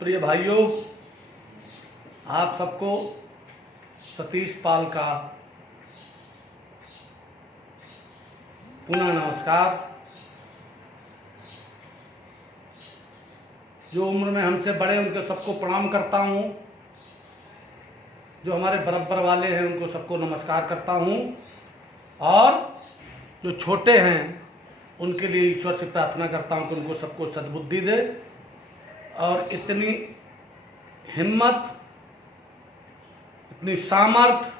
प्रिय भाइयों, आप सबको सतीश पाल का पुनः नमस्कार। जो उम्र में हमसे बड़े उनके सबको प्रणाम करता हूँ, जो हमारे बराबर वाले हैं उनको सबको नमस्कार करता हूँ, और जो छोटे हैं उनके लिए ईश्वर से प्रार्थना करता हूँ कि उनको सबको सद्बुद्धि दे और इतनी हिम्मत, इतनी सामर्थ,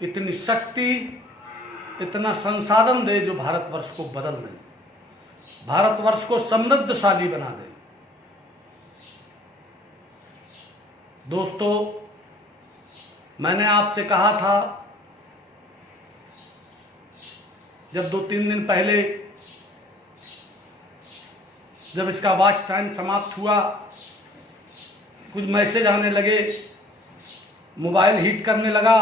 इतनी शक्ति, इतना संसाधन दे जो भारतवर्ष को बदल दे, भारतवर्ष को समृद्धशाली बना दे। दोस्तों, मैंने आपसे कहा था जब 2-3 दिन पहले जब इसका वॉच टाइम समाप्त हुआ, कुछ मैसेज आने लगे, मोबाइल हीट करने लगा,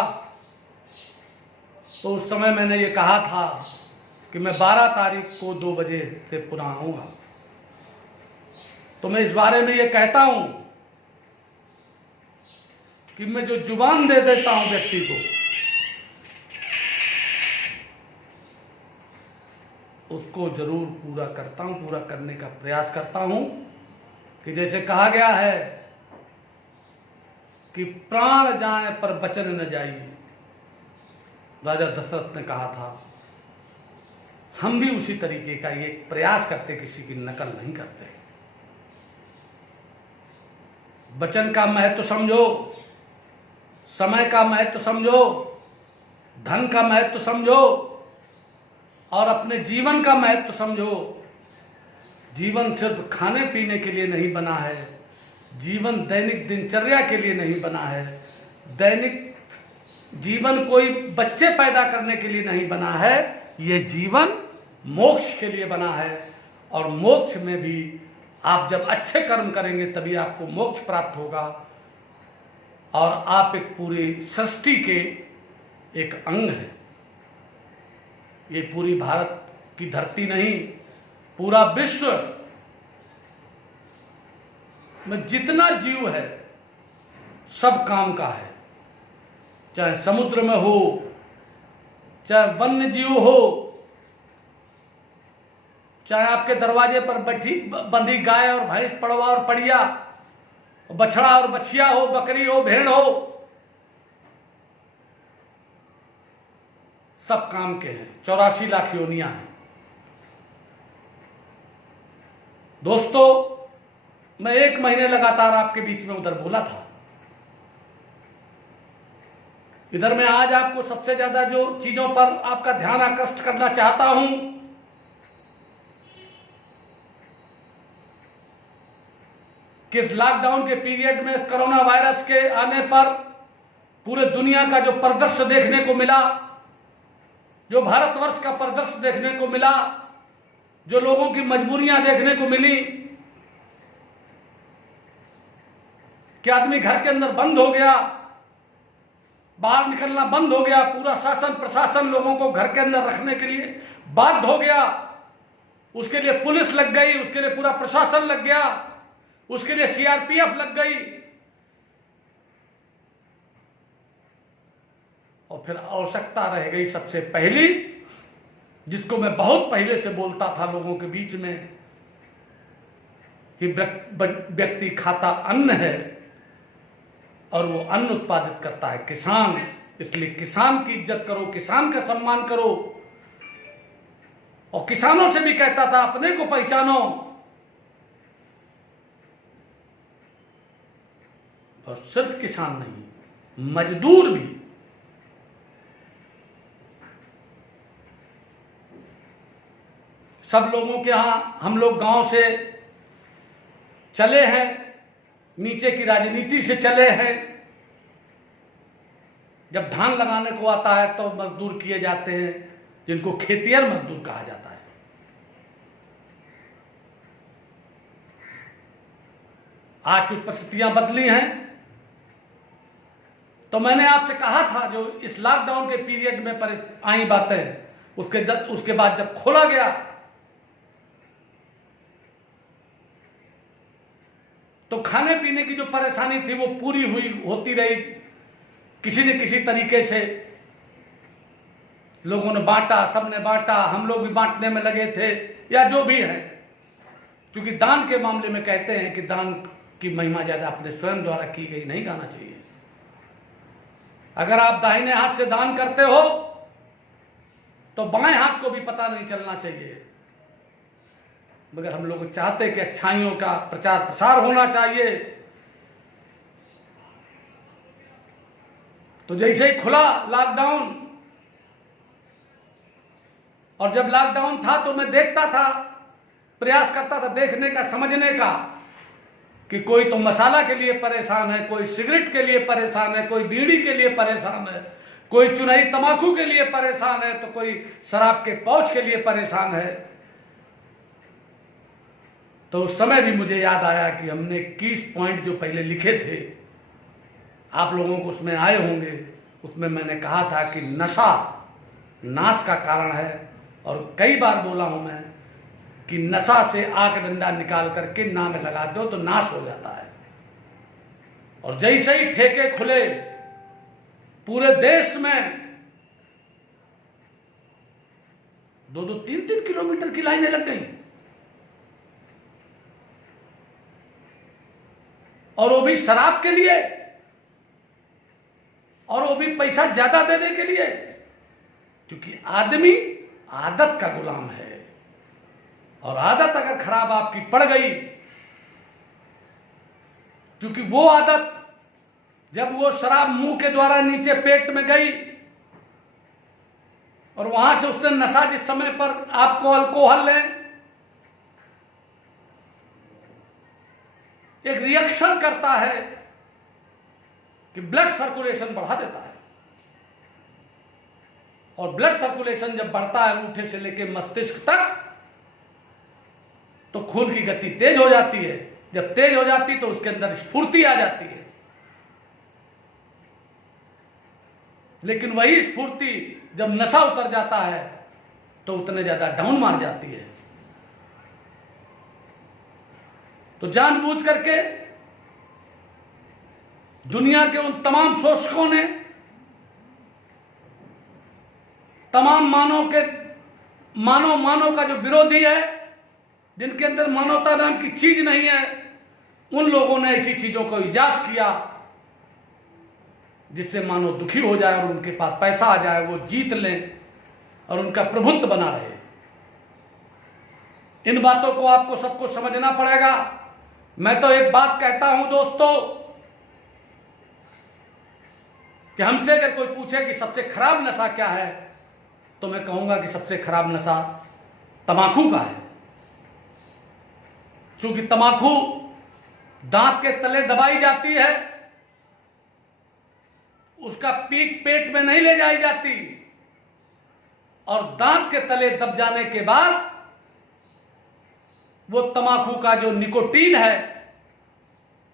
तो उस समय मैंने ये कहा था कि मैं 12 तारीख को 2 बजे से पुनः आऊँगा। तो मैं इस बारे में ये कहता हूँ कि मैं जो जुबान दे देता हूँ व्यक्ति को, उसको जरूर पूरा करता हूँ, पूरा करने का प्रयास करता हूँ। कि जैसे कहा गया है कि प्राण जाए पर वचन न जाइए, राजा दशरथ ने कहा था। हम भी उसी तरीके का ये प्रयास करते, किसी की नकल नहीं करते। वचन का महत्व समझो, समय का महत्व समझो, धन का महत्व समझो और अपने जीवन का महत्व समझो। जीवन सिर्फ खाने पीने के लिए नहीं बना है, जीवन दैनिक दिनचर्या के लिए नहीं बना है, दैनिक जीवन कोई बच्चे पैदा करने के लिए नहीं बना है। ये जीवन मोक्ष के लिए बना है, और मोक्ष में भी आप जब अच्छे कर्म करेंगे तभी आपको मोक्ष प्राप्त होगा, और आप एक पूरी सृष्टि के एक अंग हैं। ये पूरी भारत की धरती नहीं, पूरा विश्व में जितना जीव है सब काम का है। चाहे समुद्र में हो, चाहे वन्य जीव हो, चाहे आपके दरवाजे पर बंधी गाय और भैंस, पड़वा और पड़िया, बछड़ा और बछिया हो, बकरी हो, भेड़ हो, सब काम के हैं। 84 लाख योनियां हैं। दोस्तों, मैं 1 महीने लगातार आपके बीच में उधर बोला था। इधर मैं आज आपको सबसे ज्यादा जो चीजों पर आपका ध्यान आकृष्ट करना चाहता हूं, कि इस लॉकडाउन के पीरियड में कोरोना वायरस के आने पर पूरे दुनिया का जो परिदृश्य देखने को मिला, जो भारतवर्ष का परिदृश्य देखने को मिला, जो लोगों की मजबूरियां देखने को मिली, कि आदमी घर के अंदर बंद हो गया, बाहर निकलना बंद हो गया, पूरा शासन प्रशासन लोगों को घर के अंदर रखने के लिए बाध्य हो गया। उसके लिए पुलिस लग गई, उसके लिए पूरा प्रशासन लग गया, उसके लिए सीआरपीएफ लग गई, और फिर आवश्यकता रह गई सबसे पहली, जिसको मैं बहुत पहले से बोलता था लोगों के बीच में, कि व्यक्ति खाता अन्न है और वो अन्न उत्पादित करता है किसान। इसलिए किसान की इज्जत करो, किसान का सम्मान करो, और किसानों से भी कहता था अपने को पहचानो। और सिर्फ किसान नहीं, मजदूर भी। सब लोगों के यहां हम लोग गांव से चले हैं, नीचे की राजनीति से चले हैं। जब धान लगाने को आता है तो मजदूर किए जाते हैं, जिनको खेतिहर मजदूर कहा जाता है। आज कुछ परिस्थितियां बदली हैं। तो मैंने आपसे कहा था, जो इस लॉकडाउन के पीरियड में आई बातें, उसके बाद जब खोला गया तो खाने पीने की जो परेशानी थी वो पूरी हुई होती रही, किसी न किसी तरीके से लोगों ने बांटा, सबने बांटा, हम लोग भी बांटने में लगे थे, या जो भी है। क्योंकि दान के मामले में कहते हैं कि दान की महिमा ज्यादा अपने स्वयं द्वारा की गई नहीं गाना चाहिए। अगर आप दाहिने हाथ से दान करते हो तो बाएं हाथ को भी पता नहीं चलना चाहिए। मगर हम लोग चाहते कि अच्छाइयों का प्रचार प्रसार होना चाहिए। तो जैसे ही खुला लॉकडाउन, और जब लॉकडाउन था तो मैं देखता था, प्रयास करता था देखने का, समझने का कि कोई तो मसाला के लिए परेशान है, कोई सिगरेट के लिए परेशान है, कोई बीड़ी के लिए परेशान है, कोई चुनाई तंबाकू के लिए परेशान है, तो कोई शराब के पाउच के लिए परेशान है। तो उस समय भी मुझे याद आया कि हमने 21 पॉइंट जो पहले लिखे थे, आप लोगों को उसमें आए होंगे, उसमें मैंने कहा था कि नशा नाश का कारण है। और कई बार बोला हूं मैं कि नशा से आग डंडा निकाल करके नाम लगा दो तो नाश हो जाता है। और जैसे ही ठेके खुले पूरे देश में, 2-2, 3-3 किलोमीटर की लाइनें लग गई, और वो भी शराब के लिए, और वो भी पैसा ज्यादा देने के लिए। क्योंकि आदमी आदत का गुलाम है, और आदत अगर खराब आपकी पड़ गई, क्योंकि वो आदत जब वो शराब मुंह के द्वारा नीचे पेट में गई और वहां से उससे नशा, जिस समय पर आपको अल्कोहल लें, एक रिएक्शन करता है कि ब्लड सर्कुलेशन बढ़ा देता है। और ब्लड सर्कुलेशन जब बढ़ता है अंगूठे से लेकर मस्तिष्क तक, तो खून की गति तेज हो जाती है। जब तेज हो जाती तो उसके अंदर स्फूर्ति आ जाती है। लेकिन वही स्फूर्ति जब नशा उतर जाता है तो उतने ज्यादा डाउन मार जाती है। तो जानबूझ करके दुनिया के उन तमाम शोषकों ने, तमाम मानव का जो विरोधी है, जिनके अंदर मानवता नाम की चीज नहीं है, उन लोगों ने ऐसी चीजों को इजाद किया जिससे मानव दुखी हो जाए और उनके पास पैसा आ जाए, वो जीत लें और उनका प्रभुत्व बना रहे। इन बातों को आपको सबको समझना पड़ेगा। मैं तो एक बात कहता हूं दोस्तों, कि हमसे अगर कोई पूछे कि सबसे खराब नशा क्या है, तो मैं कहूंगा कि सबसे खराब नशा तंबाकू का है। क्योंकि तंबाकू दांत के तले दबाई जाती है, उसका पीक पेट में नहीं ले जाई जाती, और दांत के तले दब जाने के बाद वो तंबाकू का जो निकोटीन है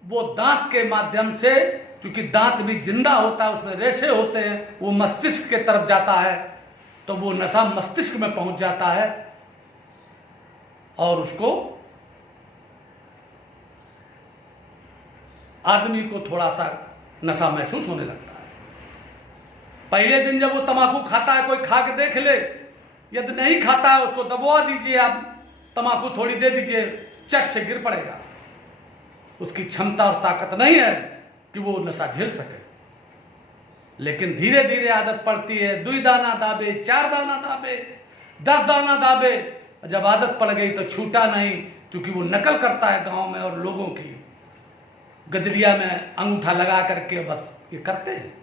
वो दांत के माध्यम से, क्योंकि दांत भी जिंदा होता है, उसमें रेशे होते हैं, वो मस्तिष्क के तरफ जाता है, तो वो नशा मस्तिष्क में पहुंच जाता है और उसको, आदमी को थोड़ा सा नशा महसूस होने लगता है। पहले दिन जब वो तंबाकू खाता है, कोई खा के देख ले, यदि नहीं खाता है उसको दबवा दीजिए, आप तंबाकू थोड़ी दे दीजिए, चट से गिर पड़ेगा। उसकी क्षमता और ताकत नहीं है कि वो नशा झेल सके। लेकिन धीरे धीरे आदत पड़ती है, 2 दाना दाबे, 4 दाना दाबे, 10 दाना दाबे, जब आदत पड़ गई तो छूटा नहीं, क्योंकि वो नकल करता है गांव में और लोगों की, गदरिया में अंगूठा लगा करके बस ये करते हैं।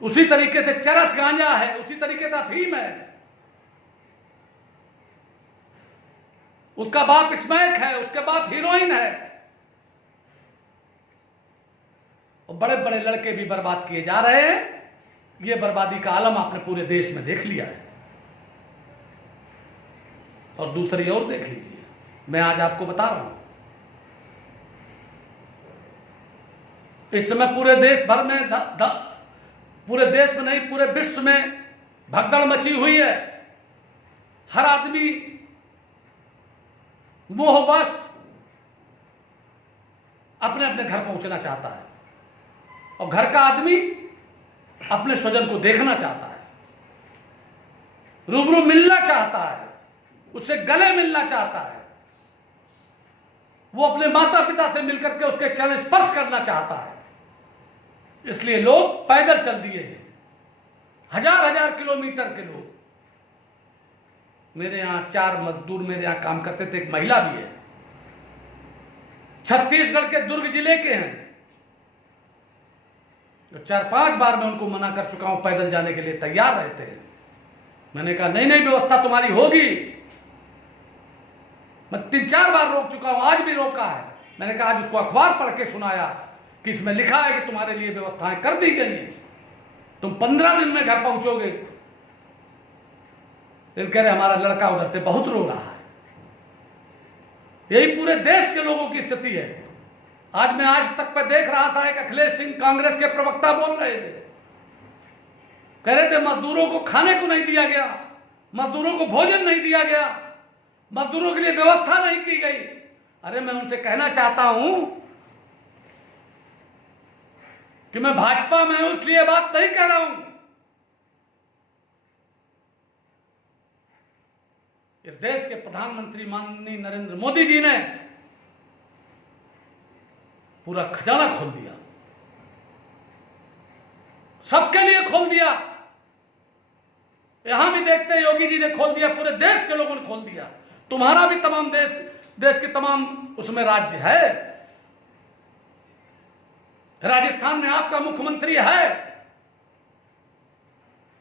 उसी तरीके से चरस गांजा है, उसी तरीके से अफीम है, उसका बाप स्मैक है, उसके बाप हीरोइन है, और बड़े बड़े लड़के भी बर्बाद किए जा रहे हैं। ये बर्बादी का आलम आपने पूरे देश में देख लिया है। और दूसरी ओर देख लीजिए, मैं आज आपको बता रहा हूं, इस समय पूरे देश भर में पूरे देश में नहीं, पूरे विश्व में भगदड़ मची हुई है। हर आदमी मोहवश अपने अपने घर पहुंचना चाहता है, और घर का आदमी अपने स्वजन को देखना चाहता है, रूबरू मिलना चाहता है, उससे गले मिलना चाहता है, वो अपने माता पिता से मिलकर के उसके चरण स्पर्श करना चाहता है। इसलिए लोग पैदल चल दिए हैं, हजार हजार किलोमीटर के लोग। मेरे यहां 4 मजदूर मेरे यहां काम करते थे, एक महिला भी है, छत्तीसगढ़ के दुर्ग जिले के हैं। 4-5 बार मैं उनको मना कर चुका हूं, पैदल जाने के लिए तैयार रहते हैं। मैंने कहा नहीं नहीं, व्यवस्था तुम्हारी होगी। मैं 3-4 बार रोक चुका हूं, आज भी रोका है। मैंने कहा आज उसको अखबार पढ़ के सुनाया कि इसमें लिखा है कि तुम्हारे लिए व्यवस्थाएं कर दी गई हैं, तुम 15 दिन में घर पहुंचोगे। लेकिन कह रहे हमारा लड़का उधर से बहुत रो रहा है। यही पूरे देश के लोगों की स्थिति है। आज मैं आज तक पे देख रहा था, एक अखिलेश सिंह कांग्रेस के प्रवक्ता बोल रहे थे, कह रहे थे मजदूरों को खाने को नहीं दिया गया, मजदूरों को भोजन नहीं दिया गया, मजदूरों के लिए व्यवस्था नहीं की गई। अरे मैं उनसे कहना चाहता हूं कि मैं भाजपा में हूं, इसलिए बात नहीं कह रहा हूं। इस देश के प्रधानमंत्री माननीय नरेंद्र मोदी जी ने पूरा खजाना खोल दिया, सबके लिए खोल दिया। यहां भी देखते हैं योगी जी ने खोल दिया, पूरे देश के लोगों ने खोल दिया। तुम्हारा भी तमाम देश के तमाम उसमें राज्य है। राजस्थान में आपका मुख्यमंत्री है,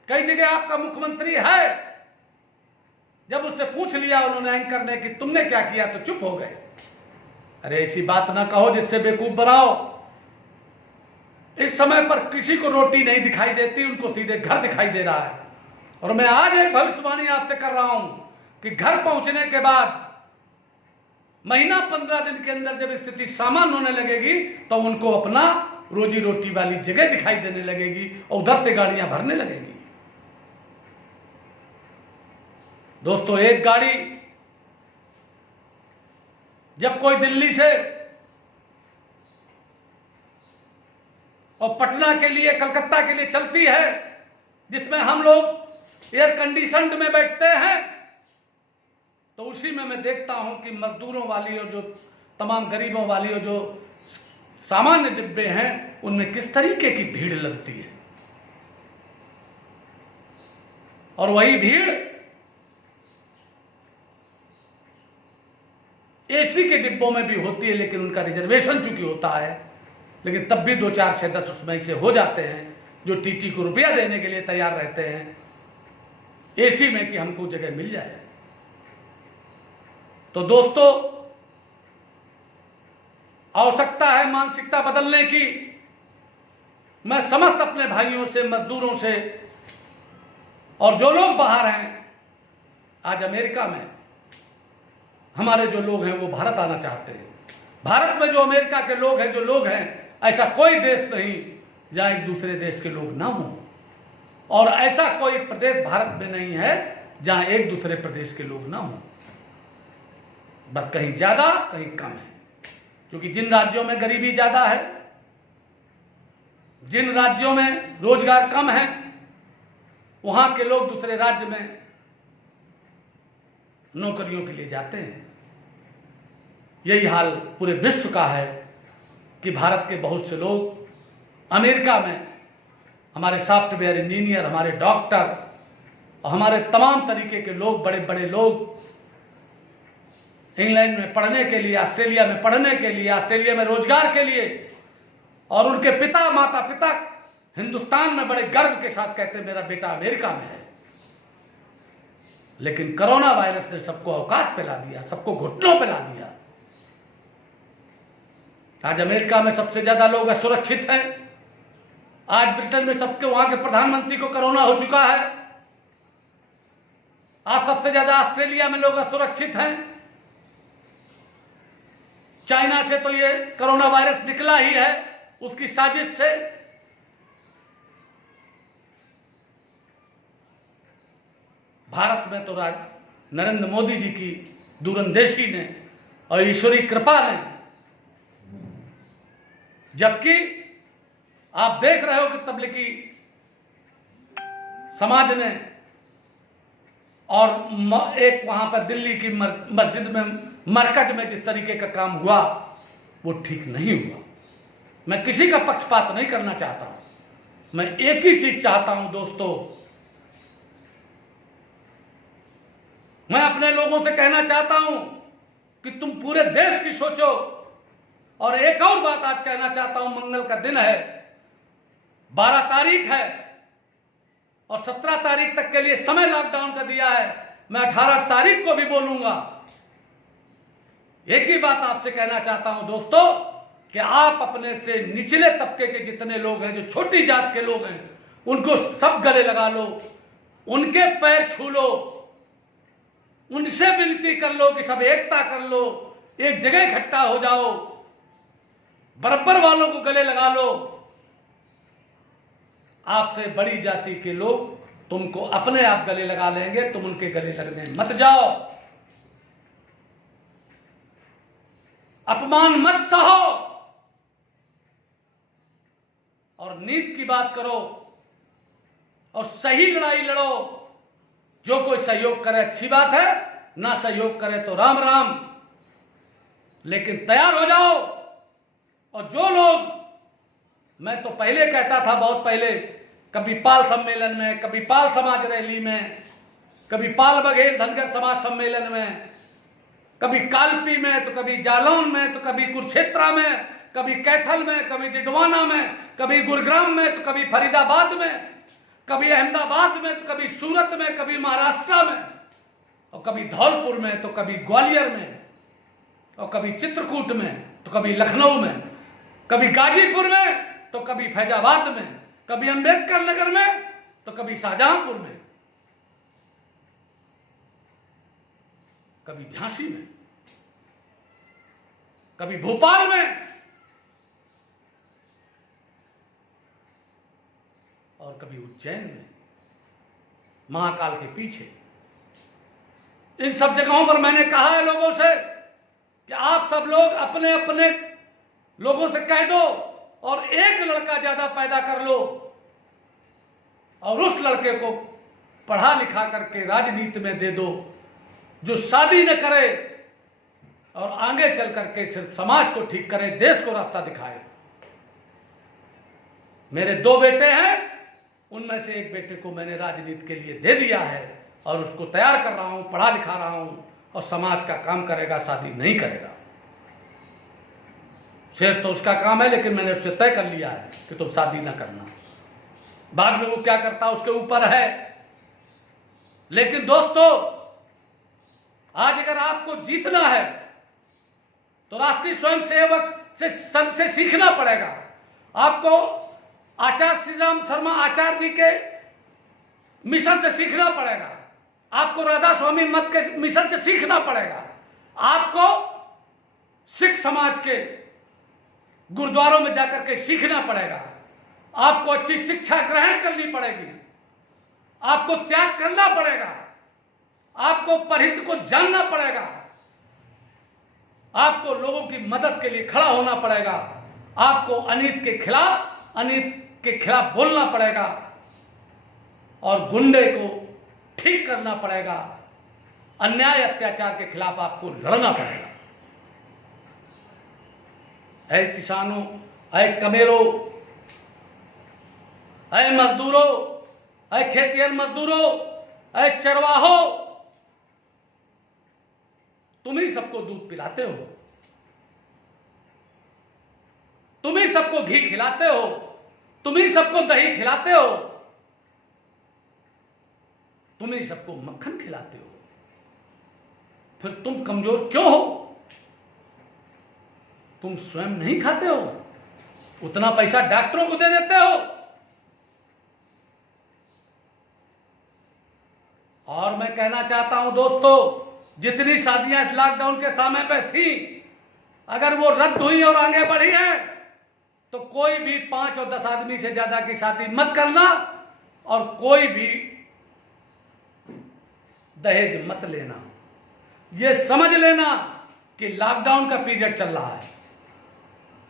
कई जगह आपका मुख्यमंत्री है। जब उससे पूछ लिया उन्होंने एंकर ने कि तुमने क्या किया, तो चुप हो गए। अरे ऐसी बात ना कहो जिससे बेवकूफ बनाओ। इस समय पर किसी को रोटी नहीं दिखाई देती, उनको सीधे घर दिखाई दे रहा है। और मैं आज एक भविष्यवाणी आपसे कर रहा हूं कि घर पहुंचने के बाद महीना 15 दिन के अंदर जब स्थिति सामान्य होने लगेगी तो उनको अपना रोजी रोटी वाली जगह दिखाई देने लगेगी और उधर से गाड़ियां भरने लगेगी। दोस्तों, एक गाड़ी जब कोई दिल्ली से और पटना के लिए, कलकत्ता के लिए चलती है, जिसमें हम लोग एयर कंडीशनड में बैठते हैं, तो उसी में मैं देखता हूं कि मजदूरों वाली और जो तमाम गरीबों वाली और जो सामान्य डिब्बे हैं उनमें किस तरीके की भीड़ लगती है। और वही भीड़ एसी के डिब्बों में भी होती है, लेकिन उनका रिजर्वेशन चूंकि होता है, लेकिन तब भी 2, 4, 6, 10 उसमें से हो जाते हैं जो टीटी को रुपया देने के लिए तैयार रहते हैं एसी में कि हमको जगह मिल जाए। तो दोस्तों, आवश्यकता है मानसिकता बदलने की। मैं समस्त अपने भाइयों से, मजदूरों से और जो लोग बाहर हैं, आज अमेरिका में हमारे जो लोग हैं वो भारत आना चाहते हैं। भारत में जो अमेरिका के लोग हैं, जो लोग हैं, ऐसा कोई देश नहीं जहां एक दूसरे देश के लोग ना हों, और ऐसा कोई प्रदेश भारत में नहीं है जहां एक दूसरे प्रदेश के लोग ना हों। बस कहीं ज्यादा कहीं कम है, क्योंकि जिन राज्यों में गरीबी ज्यादा है, जिन राज्यों में रोजगार कम है, वहां के लोग दूसरे राज्य में नौकरियों के लिए जाते हैं। यही हाल पूरे विश्व का है कि भारत के बहुत से लोग अमेरिका में, हमारे सॉफ्टवेयर इंजीनियर, हमारे डॉक्टर और हमारे तमाम तरीके के लोग, बड़े बड़े लोग इंग्लैंड में पढ़ने के लिए, ऑस्ट्रेलिया में पढ़ने के लिए, ऑस्ट्रेलिया में रोजगार के लिए, और उनके पिता, माता पिता हिंदुस्तान में बड़े गर्व के साथ कहते हैं मेरा बेटा अमेरिका में है। लेकिन कोरोना वायरस ने सबको औकात पे ला दिया, सबको घुटनों पे ला दिया। आज अमेरिका में सबसे ज्यादा लोग असुरक्षित हैं। आज ब्रिटेन में सबके, वहां के प्रधानमंत्री को कोरोना हो चुका है। आज सबसे ज्यादा ऑस्ट्रेलिया में लोग असुरक्षित हैं। चाइना से तो ये कोरोना वायरस निकला ही है, उसकी साजिश से। भारत में तो नरेंद्र मोदी जी की दूरंदेशी ने और ईश्वरीय कृपा ने जबकि आप देख रहे हो कि तबलीगी समाज ने और एक वहां पर दिल्ली की मस्जिद में मरकज में जिस तरीके का काम हुआ वो ठीक नहीं हुआ। मैं किसी का पक्षपात नहीं करना चाहता हूं, मैं एक ही चीज चाहता हूं दोस्तों, मैं अपने लोगों से कहना चाहता हूं कि तुम पूरे देश की सोचो। और एक और बात आज कहना चाहता हूं, मंगल का दिन है, 12 तारीख है और 17 तारीख तक के लिए समय लॉकडाउन का दिया है। मैं 18 तारीख को भी बोलूंगा। एक ही बात आपसे कहना चाहता हूं दोस्तों कि आप अपने से निचले तबके के जितने लोग हैं, जो छोटी जात के लोग हैं, उनको सब गले लगा लो, उनके पैर छू लो, उनसे विनती कर लो कि सब एकता कर लो, एक जगह इकट्ठा हो जाओ, बराबर वालों को गले लगा लो। आपसे बड़ी जाति के लोग तुमको अपने आप गले लगा लेंगे, तुम उनके गले लगने मत जाओ, अपमान मत सहो और नीति की बात करो और सही लड़ाई लड़ो। जो कोई सहयोग करे अच्छी बात है, ना सहयोग करे तो राम राम, लेकिन तैयार हो जाओ। और जो लोग, मैं तो पहले कहता था, बहुत पहले, कभी पाल सम्मेलन में, कभी पाल समाज रैली में, कभी पाल बघेल धनगर समाज सम्मेलन में, कभी कालपी में, तो कभी जालौन में, तो कभी कुरुक्षेत्रा में, कभी कैथल में, कभी डिडवाना में, कभी गुरुग्राम में, तो कभी फरीदाबाद में, कभी अहमदाबाद में, तो कभी सूरत में, कभी महाराष्ट्र में, और कभी धौलपुर में, तो कभी ग्वालियर में, और कभी चित्रकूट में, तो कभी लखनऊ में, कभी गाजीपुर में, तो कभी फैजाबाद में, कभी अंबेडकर नगर में, तो कभी शाहजहांपुर में, कभी झांसी में, कभी भोपाल में, और कभी उज्जैन में, महाकाल के पीछे। इन सब जगहों पर मैंने कहा है लोगों से कि आप सब लोग अपने अपने लोगों से कह दो और एक लड़का ज्यादा पैदा कर लो और उस लड़के को पढ़ा लिखा करके राजनीति में दे दो, जो शादी न करे और आगे चल करके सिर्फ समाज को ठीक करे, देश को रास्ता दिखाए। मेरे 2 बेटे हैं, उनमें से एक बेटे को मैंने राजनीति के लिए दे दिया है और उसको तैयार कर रहा हूं, पढ़ा लिखा रहा हूं, और समाज का काम करेगा, शादी नहीं करेगा। शेष तो उसका काम है, लेकिन मैंने उससे तय कर लिया है कि तुम शादी ना करना। बाद में वो क्या करता उसके ऊपर है। लेकिन दोस्तों, आज अगर आपको जीतना है तो राष्ट्रीय स्वयंसेवक से संघ से सीखना पड़ेगा। आपको आचार्य श्री राम शर्मा आचार्य जी के मिशन से सीखना पड़ेगा, आपको राधा स्वामी मत के मिशन से सीखना पड़ेगा, आपको सिख समाज के गुरुद्वारों में जाकर के सीखना पड़ेगा, आपको अच्छी शिक्षा ग्रहण करनी पड़ेगी, आपको त्याग करना पड़ेगा, आपको परहित को जानना पड़ेगा, आपको लोगों की मदद के लिए खड़ा होना पड़ेगा, आपको अनित के खिलाफ बोलना पड़ेगा और गुंडे को ठीक करना पड़ेगा, अन्याय अत्याचार के खिलाफ आपको लड़ना पड़ेगा। ऐ किसानों, ऐ कमेरों, ऐ मजदूरों, ऐ खेतिहर मजदूरों, ऐ चरवाहों, तुम ही सबको दूध पिलाते हो, तुम ही सबको घी खिलाते हो, तुम ही सबको दही खिलाते हो, तुम ही सबको मक्खन खिलाते हो, फिर तुम कमजोर क्यों हो? तुम स्वयं नहीं खाते हो, उतना पैसा डॉक्टरों को दे देते हो। और मैं कहना चाहता हूं दोस्तों, जितनी शादियां इस लॉकडाउन के समय पे थी, अगर वो रद्द हुई और आगे बढ़ी है तो कोई भी 5 और 10 आदमी से ज्यादा की शादी मत करना और कोई भी दहेज मत लेना। ये समझ लेना कि लॉकडाउन का पीरियड चल रहा है,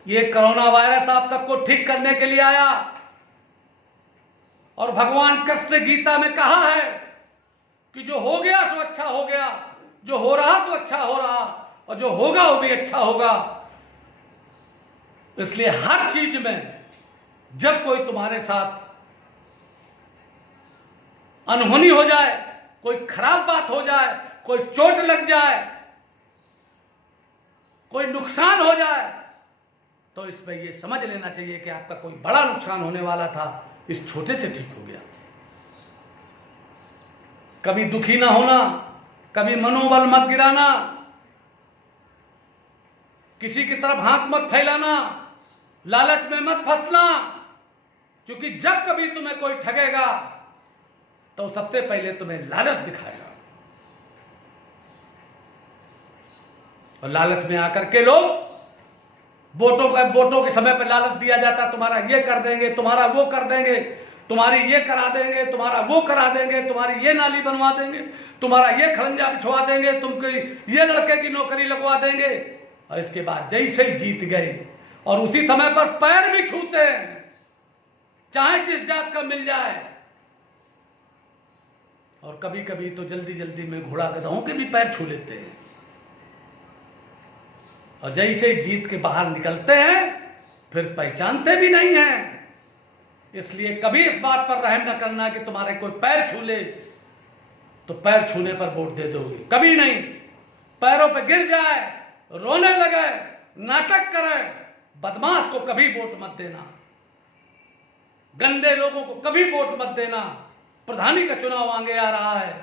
ये कोरोना वायरस आप सबको ठीक करने के लिए आया। और भगवान कृष्ण गीता में कहा है कि जो हो गया सो अच्छा हो गया, जो हो रहा तो अच्छा हो रहा, और जो होगा वो भी अच्छा होगा। इसलिए हर चीज में जब कोई तुम्हारे साथ अनहोनी हो जाए, कोई खराब बात हो जाए, कोई चोट लग जाए, कोई नुकसान हो जाए, तो इसमें यह समझ लेना चाहिए कि आपका कोई बड़ा नुकसान होने वाला था, इस छोटे से ठीक हो गया। कभी दुखी ना होना, कभी मनोबल मत गिराना, किसी की तरफ हाथ मत फैलाना, लालच में मत फंसना, क्योंकि जब कभी तुम्हें कोई ठगेगा तो सबसे पहले तुम्हें लालच दिखाएगा, और लालच में आकर के लोग वोटों के समय पर लालच दिया जाता, तुम्हारा ये कर देंगे, तुम्हारा वो कर देंगे, तुम्हारी ये करा देंगे, तुम्हारा वो करा देंगे, तुम्हारी ये नाली बनवा देंगे, तुम्हारा ये खड़ंजा बिछवा देंगे, तुमको ये लड़के की नौकरी लगवा देंगे। और इसके बाद जैसे ही जीत गए और उसी समय पर पैर भी छूते हैं, चाहे जिस जात का मिल जाए। और कभी कभी तो जल्दी जल्दी में घोड़ा गधाओं के भी पैर छू लेते हैं, और जैसे ही जीत के बाहर निकलते हैं फिर पहचानते भी नहीं हैं। इसलिए कभी इस बात पर रहम न करना कि तुम्हारे कोई पैर छू ले तो पैर छूने पर वोट दे दोगे, कभी नहीं। पैरों पे गिर जाए, रोने लगे, नाटक करे, बदमाश को कभी वोट मत देना, गंदे लोगों को कभी वोट मत देना। प्रधानी का चुनाव आगे आ रहा है,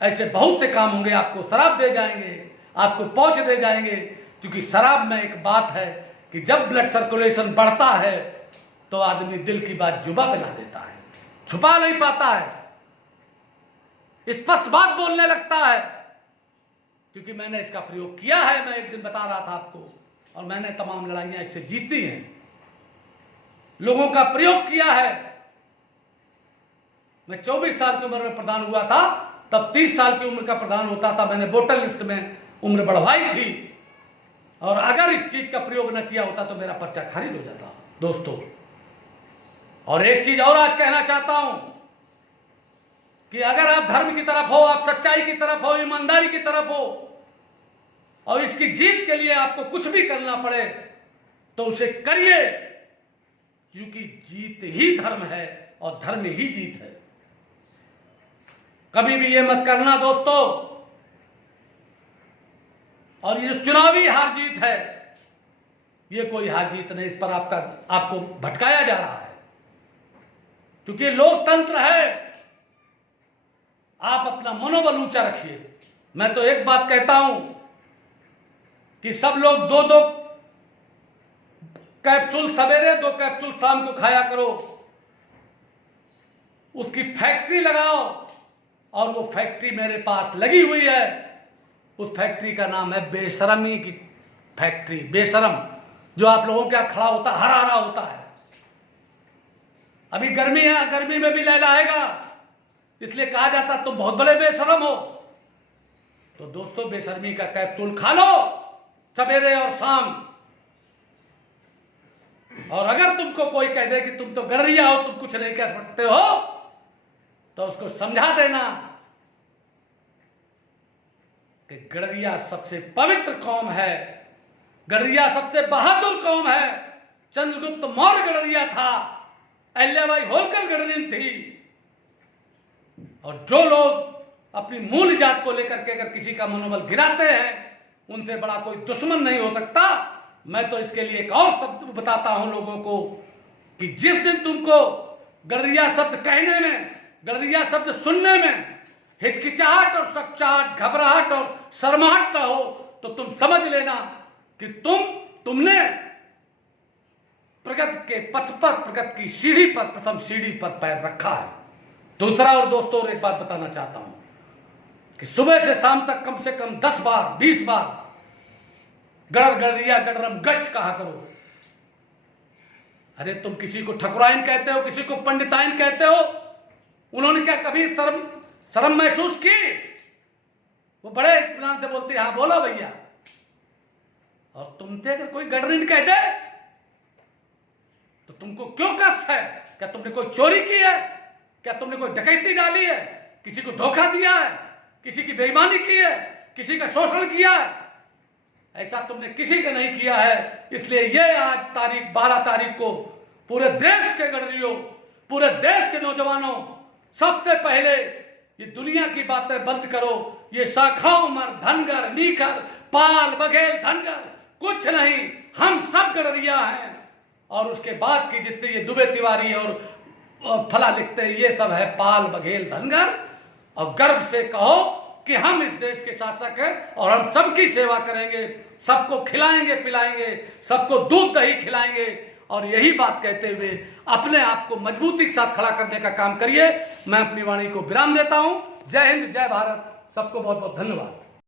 ऐसे बहुत से काम होंगे, आपको शराब दे जाएंगे, आपको पहुंच दे जाएंगे। क्योंकि शराब में एक बात है कि जब ब्लड सर्कुलेशन बढ़ता है तो आदमी दिल की बात जुबा पे ला देता है, छुपा नहीं पाता है, स्पष्ट बात बोलने लगता है। क्योंकि मैंने इसका प्रयोग किया है, मैं एक दिन बता रहा था आपको, और मैंने तमाम लड़ाइयां इससे जीती हैं, लोगों का प्रयोग किया है। मैं 24 साल की उम्र में प्रधान हुआ था, तब 30 साल की उम्र का प्रधान होता था। मैंने वोटर लिस्ट में उम्र बढ़वाई थी, और अगर इस चीज का प्रयोग न किया होता तो मेरा पर्चा खारिज हो जाता दोस्तों। और एक चीज और आज कहना चाहता हूं कि अगर आप धर्म की तरफ हो, आप सच्चाई की तरफ हो, ईमानदारी की तरफ हो, और इसकी जीत के लिए आपको कुछ भी करना पड़े तो उसे करिए, क्योंकि जीत ही धर्म है और धर्म ही जीत है। कभी भी ये मत करना दोस्तों। और ये जो चुनावी हार जीत है, ये कोई हार जीत नहीं, इस पर आपको भटकाया जा रहा है, क्योंकि लोकतंत्र है। आप अपना मनोबल ऊंचा रखिए। मैं तो एक बात कहता हूं कि सब लोग 2-2 कैप्सूल सवेरे, 2 कैप्सूल शाम को खाया करो, उसकी फैक्ट्री लगाओ। और वो फैक्ट्री मेरे पास लगी हुई है, उस फैक्ट्री का नाम है बेशरमी की फैक्ट्री। बेशरम जो आप लोगों के यहाँ खड़ा होता, हरा हरा होता है। अभी गर्मी है, गर्मी में भी लहलाएगा, इसलिए कहा जाता तुम बहुत बड़े बेशरम हो। तो दोस्तों, बेशर्मी का कैप्सूल खा लो सवेरे और शाम। और अगर तुमको कोई कह दे कि तुम तो गडरिया हो, तुम कुछ नहीं कर सकते हो, तो उसको समझा देना कि गडरिया सबसे पवित्र कौम है, गडरिया सबसे बहादुर कौम है। चंद्रगुप्त मौर्य गडरिया था, अहिल्याबाई होलकर गडरियन थी। और जो लोग अपनी मूल जात को लेकर के अगर किसी का मनोबल गिराते हैं, उनसे बड़ा कोई दुश्मन नहीं हो सकता। मैं तो इसके लिए एक और शब्द बताता हूं लोगों को कि जिस दिन तुमको गडरिया शब्द कहने में, गडरिया शब्द सुनने में हिचकिचाहट और सकचाहट, घबराहट और शर्माहट ना हो, तो तुम समझ लेना कि तुमने प्रगति के पथ पर, प्रगति की सीढ़ी पर, प्रथम सीढ़ी पर पैर रखा है। दूसरा और दोस्तों, एक बात बताना चाहता हूं कि सुबह से शाम तक कम से कम 10 बार 20 बार गड़र गडरिया गडरम गच कहा करो। अरे तुम किसी को ठकुराइन कहते हो, किसी को पंडिताइन कहते हो, उन्होंने क्या कभी शर्म महसूस की? वो बड़े इत्मीनान से बोलते, हाँ बोलो भैया। और तुमसे अगर कोई गडरिन कह दे तो तुमको क्यों कष्ट है? क्या तुमने कोई चोरी की है? क्या तुमने कोई डकैती डाली है? किसी को धोखा दिया है? किसी की बेईमानी की है? किसी का शोषण किया है? ऐसा तुमने किसी का नहीं किया है। इसलिए ये आज तारीख 12 तारीख को पूरे देश के गडरियों, पूरे देश के नौजवानों, सबसे पहले ये दुनिया की बातें बंद करो। ये शाखाओं मर धनगर नीकर पाल बघेल धनगर कुछ नहीं, हम सब गडरिया हैं। और उसके बाद की जितने ये दुबे तिवारी और फला लिखते हैं, ये सब है पाल बघेल धनगर। और गर्व से कहो कि हम इस देश के शासक हैं और हम सबकी सेवा करेंगे, सबको खिलाएंगे पिलाएंगे, सबको दूध दही खिलाएंगे। और यही बात कहते हुए अपने आप को मजबूती के साथ खड़ा करने का काम करिए। मैं अपनी वाणी को विराम देता हूं। जय हिंद, जय भारत, सबको बहुत बहुत धन्यवाद।